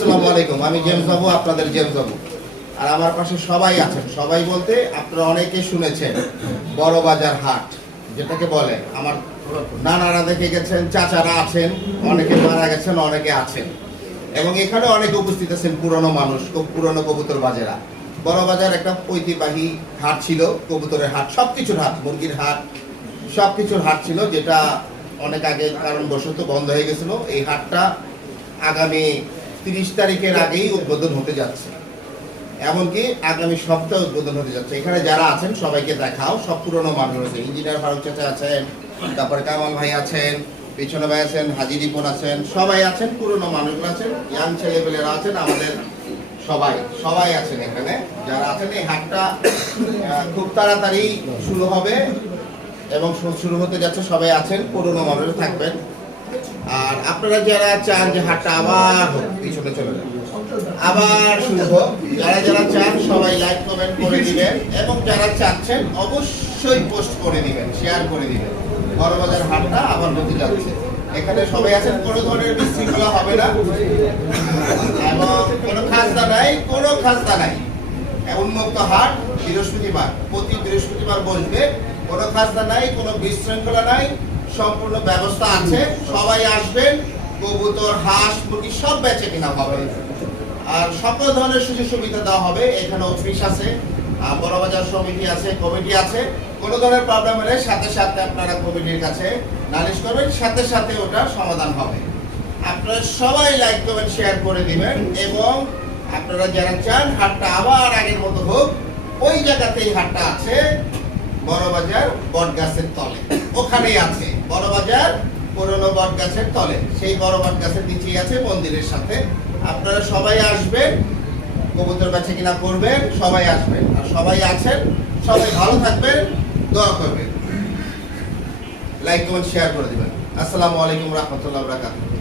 আসসালামু আলাইকুম। আমি জেমস বাবু, আপনাদের জেমস বাবু। আর আমার পাশে সবাই আছেন। সবাই বলতে আপনারা অনেকে শুনেছেন বড় বাজার হাট যেটাকে বলে। আমার নানারা দেখে গেছেন, চাচারা আছেন, অনেকে মারা গেছেন, অনেকে আছেন, এবং এখানে অনেকে উপস্থিত আছেন পুরনো মানুষ, খুব পুরনো কবুতর বাজেরা। বড় বাজার একটা ঐতিহ্যবাহী হাট ছিল, কবুতরের হাট, সবকিছুর হাট, মুরগির হাট, সবকিছুর হাট ছিল, যেটা অনেক আগে কারণবশত বন্ধ হয়ে গেছিল। এই হাটটা আগামী 30 তারিখের আগেই উদ্বোধন হতে যাচ্ছে, এমনকি আগামী সপ্তাহে উদ্বোধন হতে যাচ্ছে। এখানে যারা আছেন সবাইকে দেখাও, সব পুরনো মানুষ আছে। ইঞ্জিনিয়ার ফারুক চাচা আছেন, তারপরে কামাল ভাই আছেন, পিছনে ভাই আছেন, হাজি রিপন আছেন, সবাই আছেন, পুরনো মানুষগুলো আছেন, ইয়াং ছেলেপেলেরা আছেন, আমাদের সবাই আছেন এখানে। যারা আছেন, এই হাটটা খুব তাড়াতাড়ি শুরু হবে এবং শুরু হতে যাচ্ছে। সবাই আছেন, পুরনো মানুষ থাকবেন। আর আপনারা যারা চান যে হাটটা আবার পিছনে চলে যান, আবার শুরু হোক, যারা চান সবাই লাইক কমেন্ট করে দিবেন, এবং যারা চাচ্ছেন অবশ্যই পোস্ট করে দিবেন, শেয়ার করে দিবেন। বড়বাজার হাটটা আবার হতে যাচ্ছে। এখানে সবাই আছেন, কোনো ধরনের বিশৃঙ্খলা হবে না, এবং কোনো খাজনা নাই। উন্মুক্ত হাট, বৃহস্পতিবার, প্রতি বৃহস্পতিবার বসবে। কোনো খাজনা নাই, কোনো বিশৃঙ্খলা নাই, সম্পূর্ণ ব্যবস্থা আছে। সবাই আসবেন, কবুতর, হাঁস, মুরগি সব বেচে কিনা হবে। আর সকল ধরনের সুযোগ সুবিধা দেওয়া হবে। এখানে অফিস আছে, বড়বাজার সমিতি আছে, কমিটি আছে। কোনো ধরনের প্রবলেম হলে সাথে সাথে আপনারা কমিটির কাছে নালিশ করবেন, সাথে সাথে ওটা সমাধান হবে। আপনারা সবাই লাইক কমেন্ট শেয়ার করে দিবেন, এবং আপনারা যারা চান হাটটা আবার আগের মতো হোক, ওই জায়গাতেই হাটটা আছে, বড়বাজার বটগাছের তলে। ওখানেই আছে বড়বাজার পুরনো বটগাছের তলে, সেই বড় বটগাছের নিচেই আছে, মন্দিরের সাথে। আপনারা সবাই আসবেন, কবুতর বেচে কিনা করবেন, সবাই আসবেন। আর সবাই আছেন, সবাই ভালো থাকবেন, দোয়া করবেন, লাইক কমেন্ট শেয়ার করে দিবেন। আসসালামু আলাইকুম রহমতুল্লাহ বারাকাতুহু।